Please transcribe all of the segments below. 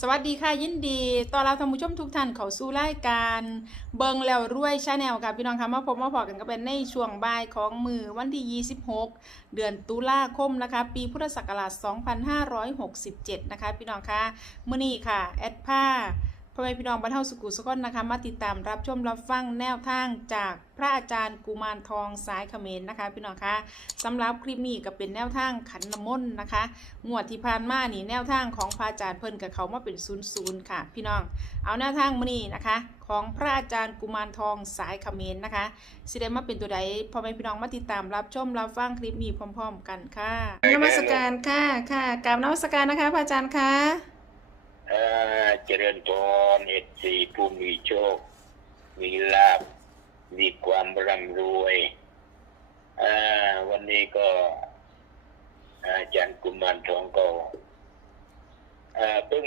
สวัสดีค่ะยินดีตอนเราท่านผู้ชมทุกท่านเข้าสู่รายการเบิงแล้วรวยชาแนลค่ะพี่น้องคะมาพบมาพอกันก็เป็นในช่วงบ่ายของมือวันที่ 26 เดือนตุลาคมนะคะ ปีพุทธศักราช 2567 นะคะ พี่น้องคะมื้อนี้ค่ะ แอดผ้า พ่อแม่พี่น้องบรรเทาสุขุสุขนนะคะมาติดตามรับชมรับฟังแนวทางจากพระอาจารย์กุมารทองสายเขมรนะคะ พี่น้องคะสำหรับคลิปนี้ก็เป็นแนวทางขันน้ำมนต์นะคะงวดที่ผ่านมานี่แนวทางของพระอาจารย์เพิ่นกับเขามาเป็นศูนย์ศูนย์ค่ะ พี่น้องเอาแนวทางมื้อนี้นะคะ ของพระอาจารย์กุมารทองสายเขมรนะคะสิได้มาเป็นตัวใดพ่อแม่พี่น้องมาติดตามรับชมรับฟังคลิปนี้พร้อม ๆ กันค่ะนมัสการค่ะค่ะกราบนมัสการนะคะพระอาจารย์ค่ะ เอ่อเจริญพรเอดสีผู้มีโชค มีลาบมีความร่ำรวยเอ่อวันนี้ก็อาจารย์กุมารทองก็เอ่อเพิ่ง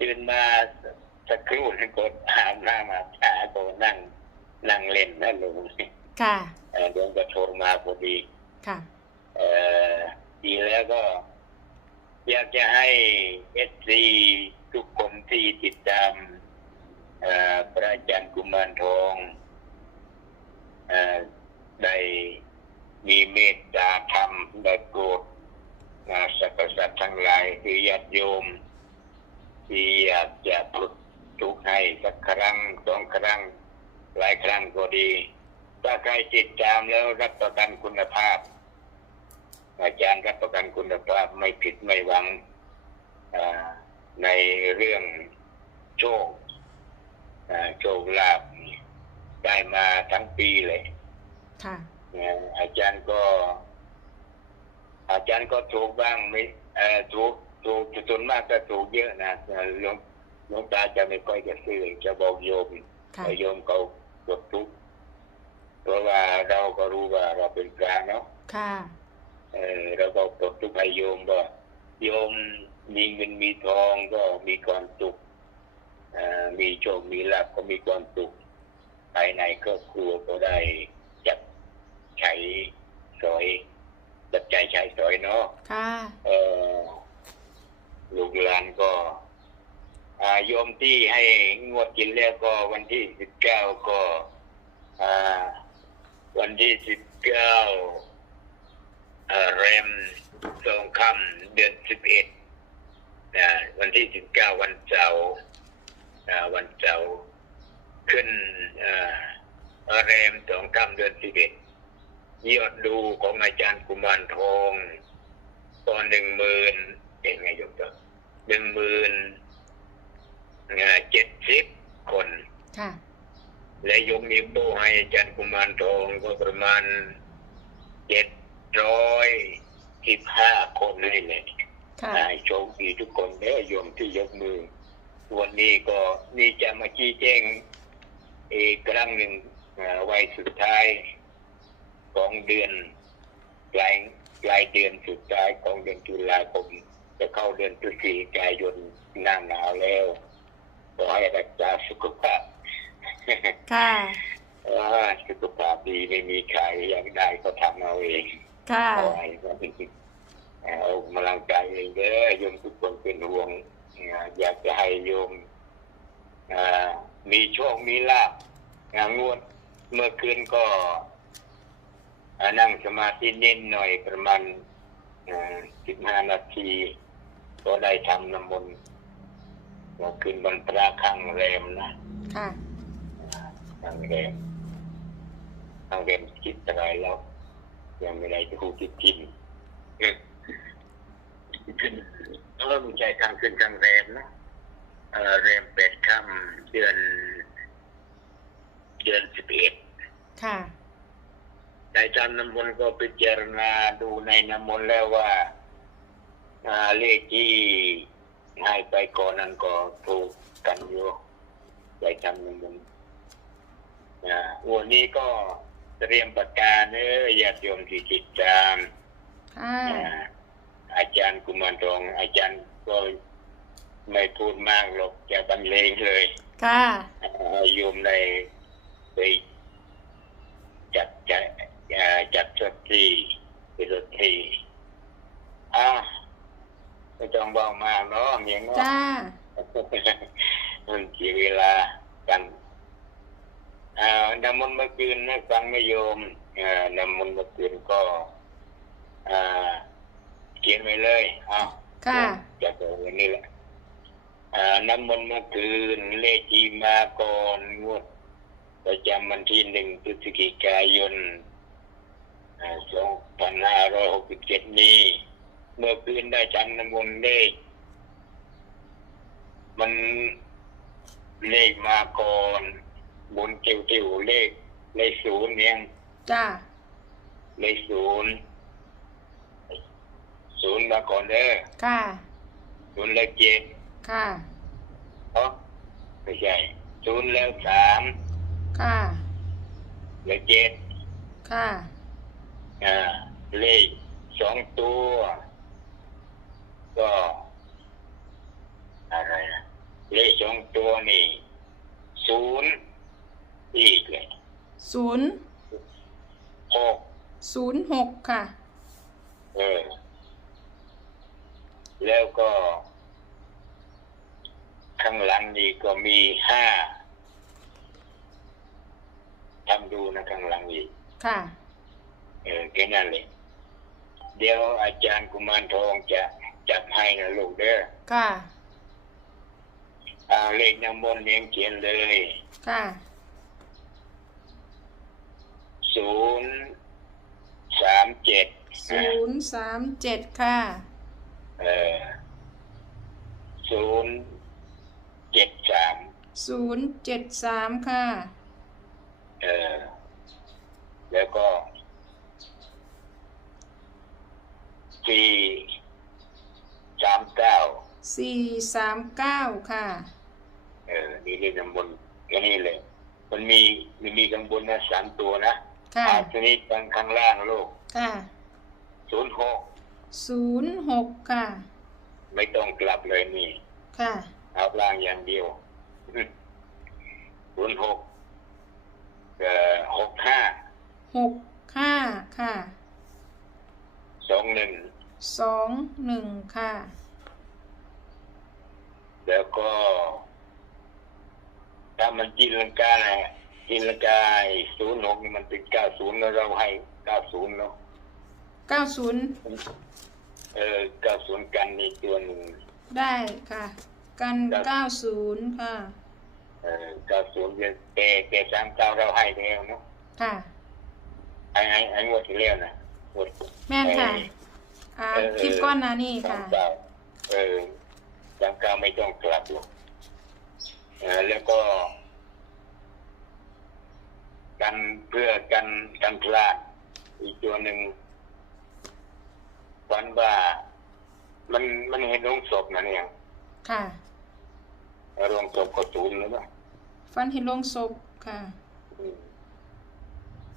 ตื่นมาสักครู่นึงก็อาบน้ำอาบท่าก็นั่งนั่งเล่นนะลุงค่ะเอ่อเดี๋ยวก็โทรมาพอดี ค่ะ เอ่อดีแล้วก็ อยากจะให้เอสซีทุกคนที่ติดตามพระอาจารย์กุมารทองอได้มีเมตตาธรรมได้โปรดสรรพสัตว์ทั้งหลายคือญาติโยม ที่อยากจะปลดทุกข์ให้สักครั้งสองครั้ง หลายครั้งก็ดี ถ้าใครติดตามแล้วรับประกันคุณภาพ อาจารย์รับประกันคุณภาพไม่ผิดไม่หวังอ่าในเรื่องโชคอ่าโชคลาภนี่ได้มาทั้งปีเลยค่ะนะอาจารย์ก็ อาจารย์ก็ถูกบ้างไม่เอ่อถูกถูกส่วนมากก็ถูกเยอะนะหลวงหลวงตาจะไม่ค่อยจะซื้อจะบอกโยมค่ะให้โยมเขากดทุกข์เพราะว่าเราก็รู้ว่าเราเป็นกลางเนาะค่ะ เออเราก็ปลดทุกข์ให้โยมว่าโยมมีเงินมีทองก็มีความสุขเอ่อมีโชคมีลาภก็มีความสุขภายในครอบครัวก็ได้จับใช้สอยจับใจใช้สอยเนาะค่ะเออลูกหลานก็อ่าโยมที่ให้งวดกินแล้วก็วันที่สิบเก้าก็อ่าวันที่สิบเก้า เอ่อแรมสองคำเดือนสิบเอ็ดนะวันที่สิบเก้าวันเสาร์นะวันเสาร์ขึ้นเอ่อแรมสองคำเดือนสิบเอ็ดยอดดูของอาจารย์กุมารทอง ตอนหนึ่งหมื่นเองไงโยมตัวหนึ่งหมื่นเจ็ดสิบคนค่ะและยกนิ้วโป้ให้อาจารย์กุมารทองก็ประมาณเจ็ด ร้อยสิบห้าคนนี่แหละค่ะให้โชคดีทุกคนเด้อโยมที่ยกมือ วันนี้ก็นี่จะมาชี้แจงอีกครั้งหนึ่งอ่าวัยสุดท้ายของเดือนปลายปลายเดือนสุดท้ายของเดือนตุลาคมจะเข้าเดือนพฤศจิกายนหน้าหนาวแล้วขอให้รักษาสุขภาพค่ะอ่าสุขภาพดีไม่มีใครอยากได้ก็ทำเอาเอง ค่ะเอาไว้ก็เอากำลังใจเองเด้อโยมทุกคนเป็นห่วงอ่าอยากจะให้โยมอ่ามีโชค มีลาภอ่างวดเมื่อคืนก็อ่านั่งสมาธิเน้นหน่อยประมาณสิบห้านาที ก็ได้ทำน้ำมนต์เมื่อคืนวันพระข้างแรมนะค่ะทางเรมทางเรมคิดอะไรแล้ว ยังไม่ได้ดูคิดกินเออเออไม่ใช่ทางขึ้นทางเรมนะเออเรมเป็ดค่ำเดือน เดือนสิบเอ็ดค่ะในจำน้ำมนต์ก็พิจารณาดูในน้ำมนต์แล้วว่าอ่าเลขที่ให้ไปก่อนนั้นก็ถูกกันอยู่ในจำน้ำมนต์อ่าวันนี้ก็ เตรียมประกาศเนื้อญาติโยมที่ติดตามค่ะอ่าอาจารย์กุมารทองอาจารย์ก็ไม่พูดมากหรอกจะบรรเลงเลย ค่ะอ่าโยมในไปจัดจัดอ่าจัดรถที่เป็นรถที่อ่าไม่ต้องเบามากเนาะเนี่ยเนาะจ้ามันเสียเวลากันอ่า นำมนต์เมื่อคืนนะฟังไม่โยมอ่านำมนต์เมื่อคืนก็อ่าเขียนไว้เลยเอาค่ะจะเจอวันนี้แหละอ่านำมนต์เมื่อคืนเลขที่มาก่อนงวดประจำวันที่หนึ่งพฤศจิกายนสองพันห้าร้อยหกสิบเจ็ดนี้ เมื่อคืนได้จำนำมนต์เลขมันเลขมาก่อน บนเกี่ยวเกี่ยวๆเลขเลขศูนย์เนี่ยจ้าเลขศูนย์ศูนย์มาก่อนเด้อค่ะศูนย์แล้วเจ็ดค่ะเนาะไม่ใช่ศูนย์แล้วสามค่ะแล้วเจ็ดค่ะอ่าเลขสองตัว ก็อะไรนะเลขสองตัวนี่ศูนย์ อีกเลยศูนย์หกศูนย์หกค่ะ เออ แล้วก็ ข้างหลังนี่ก็มีห้าทำดูนะข้างหลังนี่ค่ะ เออแค่นั้นเลยเดี๋ยวอาจารย์กุมารทองจะจับให้นะลูกเด้อ ค่ะ เอาเลขน้ำมนต์เลี้ยงเขียนเลย ค่ะ ศูนย์สามเจ็ดศูนย์สามเจ็ดค่ะ เออศูนย์เจ็ดสามศูนย์เจ็ดสามค่ะ เออแล้วก็สี่สามเก้าสี่สามเก้าค่ะ เออนี่เลขน้ำมนต์แค่นี้เลย มันมีมันมีข้างบนนะสามตัวนะ ค่ะอ่าทีนี้ข้างข้างล่างลูกค่ะศูนย์หกศูนย์หกค่ะ ไม่ต้องกลับเลยนี่ ค่ะ เอาล่างอย่างเดียวศูนย์หกเอ่อหกห้าหกห้าค่ะ สองหนึ่งสองหนึ่งค่ะ แล้วก็ถ้ามันจีนลังกานะ จีนลังกาศูนย์หกนี่มันเป็นเก้าศูนย์แล้วเราให้เก้าศูนย์เนาะเก้าศูนย์เออเก้าศูนย์กันนี่ตัวหนึ่งได้ค่ะ กันครับเก้าศูนย์ค่ะ เออเก้าศูนย์แต่แต่สามเก้าเราให้แล้วเนาะค่ะไอ้ไอ้ไอ้งวดที่แล้วนะงวดแม่นค่ะอ่าเออคลิปก้อนหนานี่สาค่ะมเก้าเออสามเก้าไม่ต้องกลับหรอกเออแล้วก็ กันเพื่อกันกันพลาดอีกตัวหนึ่งวันว่ามันมันเห็นโรงศพนะเนี่ยค่ะโรงศพก็ศูนย์หรือเปล่าฟันเห็นโลงศพค่ะอืม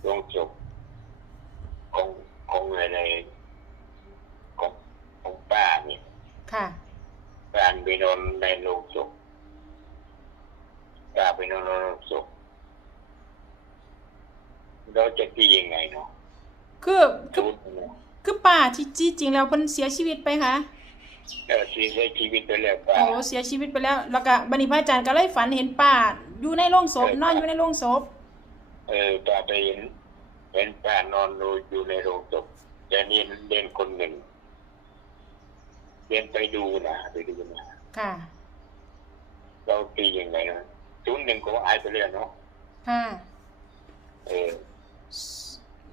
โรงศพของของอะไรของของป้าเนี่ย ค่ะ การไปนอนในโรงศพป้าไปนอนในโรงศพเรา จะตียังไงเนาะคือคือศูนย์เนาะคือป่าที่จริงๆแล้วเพิ่นเสียชีวิตไปค่ะเออเสียชีวิตไปแล้วป้าโอ้เสียชีวิตไปแล้ว แล้วก็บัดนิพระอาจารย์ก็เลยฝันเห็นป่าอยู่ในโรงศพเออนอนอยู่ในโรงศพเออป้าไปเห็นเห็นป้านอนอยู่ในโรงศพแต่นี่เดินคนหนึ่งเดินไปดูนะไปดูนะค่ะเราตียังไงนะศูนย์หนึ่งก็หายไปแล้วเนาะค่ะเออ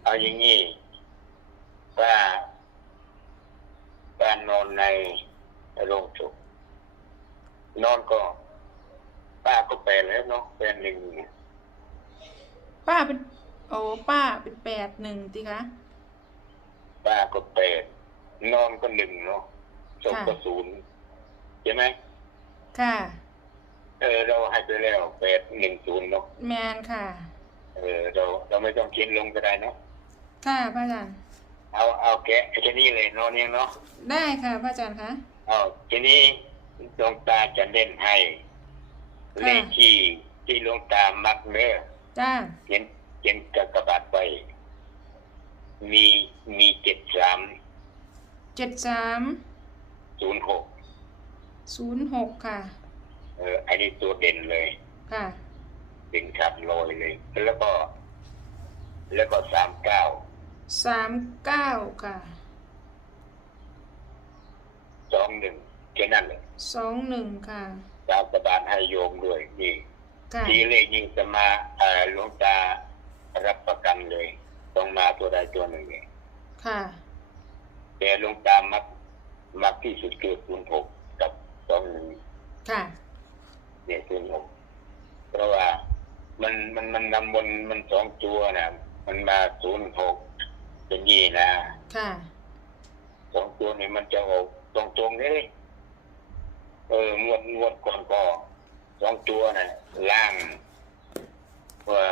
เอาอย่างงี้ป้าป้านอนในโรงศพนอนก็ ป้าก็แปลแล้วเนาะแปลหนึ่งป้าเป็น โอ้ป้าเป็นแปดหนึ่งติคะป้าก็แปดนอนก็หนึ่งเนาะศพก็ค่ะศูนย์ใช่ไหมค่ะ เออเราให้ไปแล้วแปดหนึ่งศูนย์เนาะแมนค่ะ เออเราเราไม่ต้องเขียนลงก็ได้เนาะค่ะพระอาจารย์ เอาเอาแกะแค่นี้เลยเนอนเนี่ยเนาะได้ค่ะพระอาจารย์คะเอาทีนี้ดวงตาจะเล่นให้ค่ะเลขที่ที่หลวงตามักเนื้อจ้าเขียนเขียนกระบาดไปมีมีเจ็ดสามเจ็ดสามศูนย์หกศูนย์หกค่ะ เอออันนี้ตัวเด่นเลย ค่ะเด่นขาดลอยเลย แล้วก็ แล้วก็สามเก้าสามเก้าค่ะสองหนึ่งแค่นั้นเลยสองหนึ่งค่ะตามประบาลให้โยมด้วยนี่ค่ะทีเลขยิ่งจะมาเอ่อหลวงตารับประกันเลย ต้องมาตัวใดตัวหนึ่งเนี่ยค่ะแต่หลวงตามักมักที่สุดคือศูนย์หกกับสองหนึ่งค่ะเนี่ยศูนย์หกเพราะว่ามันมันมันนำบนมันสองตัวนะ มันมาศูนย์หกเป็นยี่นะค่ะ สองตัวนี้มันจะออกตรงตรงๆนี้เอองวดงวดก่อนก็สองตัวนะล่างว่า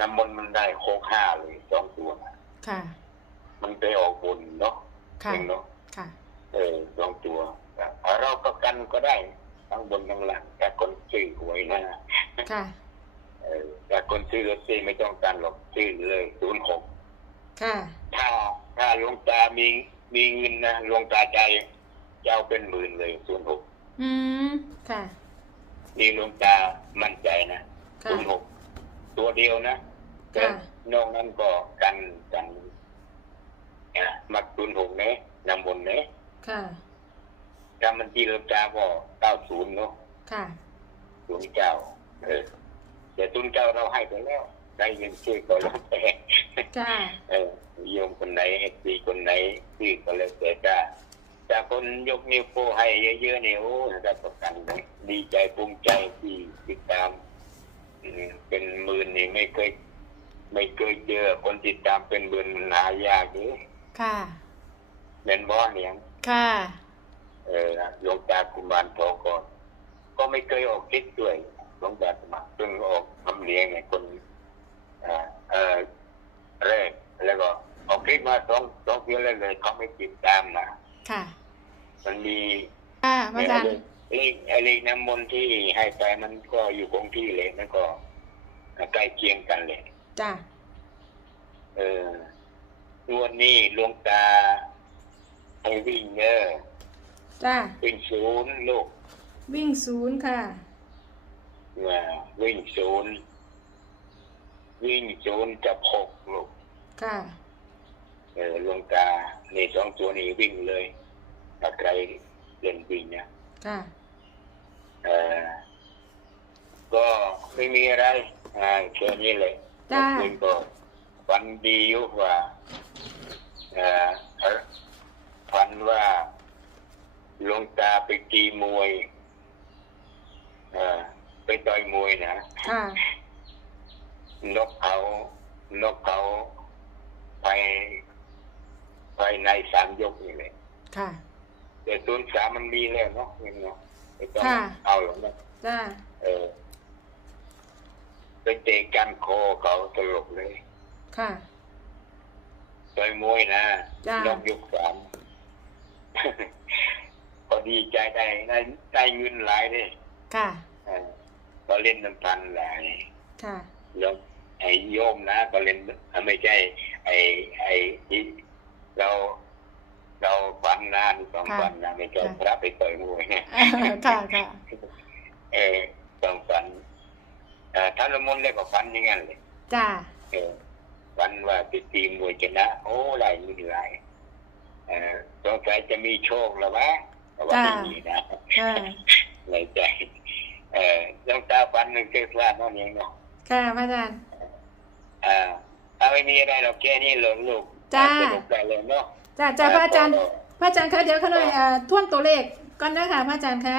น้ำมนต์มันได้โคกห้าเลยสองตัวนะค่ะ มันไปออกบนเนาะค่ะเองเนาะค่ะ เออสองตัวอะเราก็กันก็ได้ทั้งบนทั้งล่างแต่คนซื้อหวยนะค่ะเออแต่ คนซื้อรถซื้อไม่ต้องการหรอกซื้อเลยศูนย์หกค่ะถ้าถ้าหลวงตามีมีเงินนะหลวงตาใจจะเอาเป็นหมื่นเลยศูนย์หกอืมค่ะนี่หลวงตามั่นใจนะค่ะศูนย์หกตัวเดียวนะแต่ค่ะนอกนั้นก็กันกันอะมักศูนย์หกเนะนำบนเนะค่ะถ้ามันที่หลวงตาก็เก้าศูนย์เนาะค่ะศูนย์เก้าเออ แต่ศูนย์เก้าเราให้ไปแล้วได้เงินช่วยก็แล้วแต่ค่ะเออโยมคนไหนเอซีคนไหนที่ก็แล้วแต่จ้าแต่คนยกนิ้วโป้ให้เยอะๆเนี่ยโอ้ได้ประกันเลยดีใจภูมิใจที่ติดตามอืมเป็นหมื่นนี่ไม่เคย ไม่เคยเจอคนติดตามเป็นหมื่นมันหายากนี่ค่ะเป็นบ่เนี่ยค่ะ เออหลวงตากุมารทองก็ก็ไม่เคยออกคิดด้วยหลวงตากุมารเพิ่งออกทำเลี้ยงไงคนอ่าเออแรกแล้วก็ออกคลิปมาสองสองเดือนแล้วเลยเขาไม่ติดตามนะ ค่ะ มันมี ค่ะพระอาจารย์ เลขไอ้เลขน้ำมนต์ที่ให้ไปมันก็อยู่คงที่เลยมันก็ใก ล้เคียงกันเลยจ้ะเอองวดนี้หลวงตาให้วิ่งเนอจ้ะวิ่งศูนย์ลูกวิ่งศูนย์ค่ะว่าวิ่งศูนย์วิ่งศูนย์กับหกลูกค่ะเออหลวงตาในสองตัวนี้วิ่งเลยถ้าใครเล่นวิ่งนะค่ะเออก็ไม่มีอะไร อ่าแค่นี้เลยจ้าคุณก็ฝันดีอยู่ว่าเอ่อฝันว่าหลวงตาไปตีมวยเอ่อไปต่อยมวยนะ ค่ะ นกเขา นกเขาไปไปในสามยกนี่เลยค่ะ แต่ศูนย์สามมันมีแล้วเนาะยังเนาะไม่ต้องค่ะ เอาหรอกนะจ้ะเออ ไปเตะกันคอเขาตลกเลยค่ะ ต่อยมวยนะจ้านกยกสามพอดีใจได้ได้ได้เงินหลายเลยค่ะเออก็เล่นน้ำพันหลายค่ะแล้วไอ้โยมนะ ก็เล่นอะไม่ใช่ ไอ้ไอ้ที่เราเราฟันนานสองค่ะฟันนะไม่ใช่ค่ะ พระไปต่อยมวย ค่ะ ค่ะ เออสองฟัน เอ่อถ้าละมุนเลยก็ฟันอย่างนั้นเลยจ้าเออฟันว่าไปตีมวยชนะ โอ้หลายมือหลายเออสงสัยจะมีโชคแล้ววะแต่ว่าไม่มีนะค่ะในใจเออดวงตาฟันหนึ่งเคยพลาดเนั่นเองเนาะค่ะพระอาจารย์อ่าถ้าไม่มีอะไรหรอกแค่นี้หลงลูกจ้าสนุกได้เลยเนาะจ้าจ้าพระอาจารย์ พระอาจารย์คะเดี๋ยวเขาหน่อยอ่าทวนตัวเลขก่อนนะคะพระอาจารย์คะ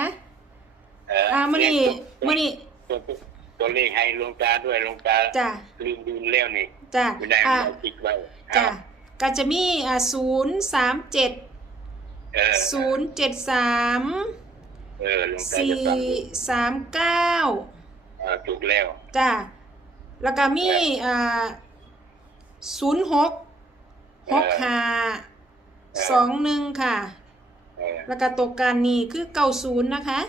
เอออ่ามื่อนี้มื่อนี้ ตัวตัวเลขให้หลวงตาด้วยหลวงตาจ้าลืมดูแล้วนี่จ้าไม่ได้อ่าเราคิดไว้จ้าอ่าก็จะมีอ่าศูนย์สามเจ็ดเออศูนย์เจ็ดสามเออหลวงตาสี่จะฟังดูสามเก้าอ่าถูกแล้วจ้าแล้วก็มีอ่าศูนย์หกหกห้าสองหนึ่งค่ะ เออแล้วก็ตกกันนี่คือเก้าศูนย์นะคะ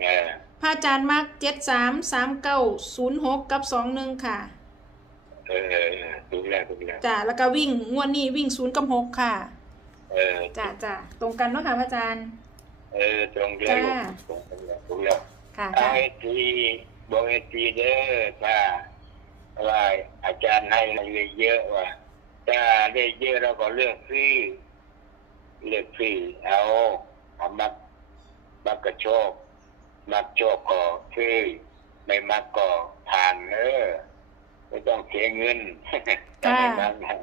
เออ พระอาจารย์มักเจ็ดสามสามเก้าศูนย์หกกับสองหนึ่งค่ะ เออเออเออถูกแล้วถูกแล้วจ้ะแล้วก็วิ่งงวดนี้วิ่งศูนย์กับหกค่ะ เออจ้ะจ้ะตรงกันเนาะค่ะพระอาจารย์เเออตรงแล้วลูกจ้าตรงแล้วถูกแล้วค่ะเอาค่ะเอทีบอกเอทีเด้อถ้าว่าอาจารย์ให้อะไรเยอะว่าถ้าได้เยอะเราก็เลือกซื้อเลือกซื้อเอาเอามักมักก็ชอบ มักชอบก็ซื้อไม่มักก็ผ่านเออไม่ต้องเสียเงินถ้าไม่มักนะ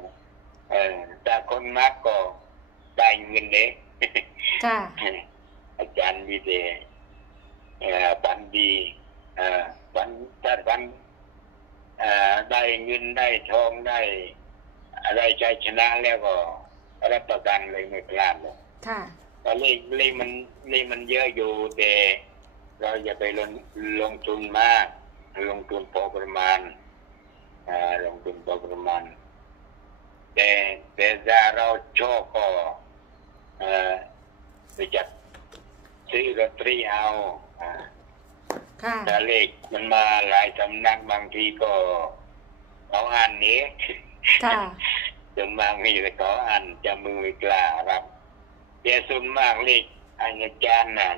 เออถ้าคนมักก็ได้เงินเด้ค่ะอาจารย์วิเดเอ่อปันดีเอ่อปันถ้าปันเอ่อได้เงินได้ทองได้อะไรใจชนะแล้วก็รับประกันเลยไม่พลาดเลยค่ะตอนเลขเลขมันเลขมันเยอะอยู่แต่ เราอย่าไปลงลงทุนมาก ลงทุนพอประมาณอ่าลงทุนพอประมาณ แต่แต่ถ้าเราชอบก็เอ่อไปจัดซื้อลอตเตอรี่เอาอ่าค่ะถ้าเลขมันมาหลายสำนักบางทีก็เขาอ่านนี้ค่ะจนมากมีแต่เขาอ่านจะมือไม่กล้ารับแต่ส่วนมากเลขอาจารย์น่ะ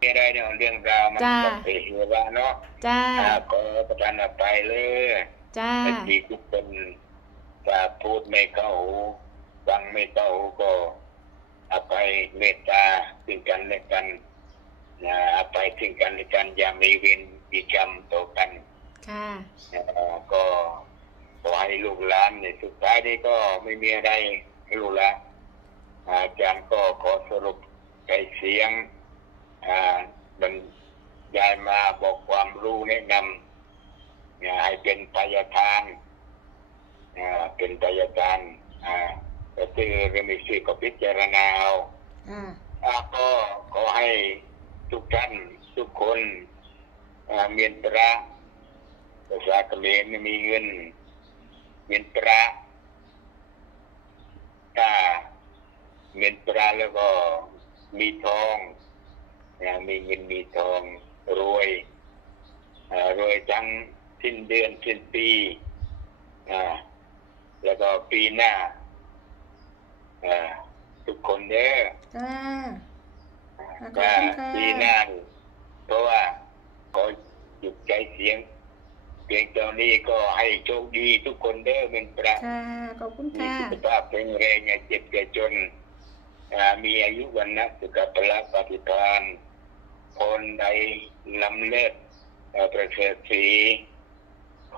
ไม่ได้เนี่ยเรื่องราวมันจ้าจะไปเหือว่าเนาะจ้า อ่าก็ประทานอภัยเลยจ้าเป็นที่ทุกคนถ้าพูดไม่เข้าหูฟังไม่เข้าหูก็อภัยเมตตาซึ่งกันและกันนะอภัยซึ่งกันและกันอย่ามีเวรมีกรรมต่อกัน ค่ะ เอ่อก็ขอให้ลูกหลานเนี่ยสุดท้ายนี้ก็ไม่มีอะไรให้ลูกหลานอาจารย์ก็ขอสรุปใจเสียงอ่า บรรยายมาบอกความรู้แนะนำเนี่ยให้เป็นพยทานอ่าเป็นพยทานอ่าก็คือเรื่องนี้ก็พิจารณาเอาอาอ่าก็ขอให้ทุกท่านทุกคนอ่าเมียนตระภาษาเขมรมีเงินเมียนตระถ้าเมียนตระแล้วก็มีทอง นะมีเงินมีทองรวยอ่ารวยทั้งสิ้นเดือนสิ้นปีอ่าแล้วก็ปีหน้าอ่าทุกคนเด้อจ้าขอบคุณว่าค่ะปีหน้านี่เพราะว่าขอหยุดใจเสียงเพียงตอนนี้ก็ให้โชคดีทุกคนเด้อเป็นประค่ะขอบคุณมีค่ะสุขภาพแข็งแรงอย่าเจ็บอย่าจนอ่ามีอายุวันนะสุขภาพปฏิภาณ คนใดลำเลิศเอ่อประเสริฐศรี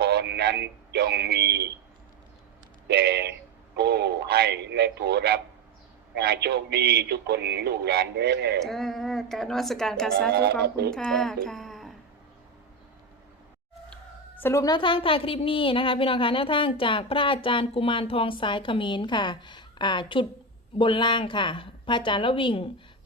คนนั้นจงมีแต่ผู้ให้และผู้รับอ่าโชคดีทุกคนลูกหลานเด้อจ้าการนวัตการค่ะสาธุขอบคุณค่ะค่ะ สรุปแนวทางทายคลิปนี้นะคะพี่น้องคะแนวทางจากพระอาจารย์กุมารทองสายเขมิ้นค่ะอ่าชุดบนล่างค่ะพระอาจารย์ละวิ่ง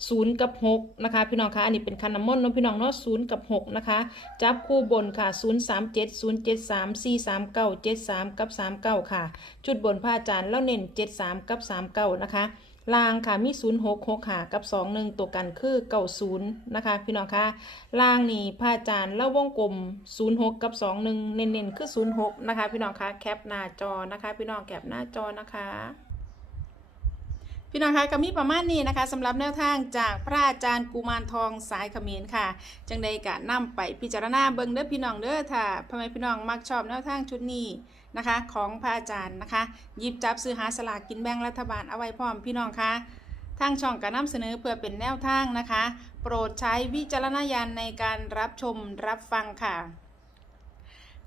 ศูนย์กับหกนะคะ พี่น้องคะอันนี้เป็นคันน้ำมนต์เนะพี่น้องเนาะศูนย์กับหกนะคะ จับคู่บนค่ะศูนย์สามเจ็ดศูนย์เจ็ดสามสี่สามเก้าเจ็ดสามกับสามเก้าค่ะชุดบนพระอาจารย์แล้วเน้นเจ็ดสามกับสามเก้านะคะลางค่ะมีศูนย์หกหกค่ะกับสองหนึ่งตัวกันคือเก้าศูนย์นะคะ พี่น้องคะล่างนี่พระอาจารย์แล้ววงกลมศูนย์หกกับสองหนึ่งเน้นๆ คือศูนย์หกนะคะ พี่น้องคะแคปหน้าจอนะคะ พี่น้องแคปหน้าจอนะคะ พี่น้องคะก็มีประมาณนี้นะคะสำหรับแนวทางจากพระอาจารย์กุมารทองสายเขมินค่ะ จังใดกะนำไปพิจารณาเบิ่งเด้อพี่น้องเด้อถ้าพ่อแม่พี่น้องมักชอบแนวทางชุดนี้นะคะ ของพระอาจารย์นะคะหยิบจับซื้อหาสลากกินแบ่งรัฐบาลเอาไว้พร้อมพี่น้องคะทางช่องก็นำเสนอเพื่อเป็นแนวทางนะคะ โปรดใช้วิจารณญาณในการรับชมรับฟังค่ะ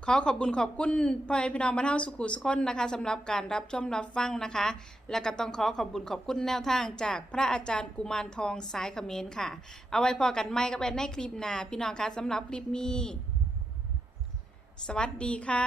ขอขอบคุญขอบคุณพ่อแม่พี่น้องบรรเทาสุขุสุขคนนะคะสำหรับการรับชมรับฟังนะคะ และก็ต้องขอขอบคุญขอบคุณแนวทางจากพระอาจารย์กุมารทองสายเขมรค่ะ เอาไว้พอกันไม่ก็เป็นในคลิปหน้าพี่น้องคะสำหรับคลิปนี้ สวัสดีค่ะ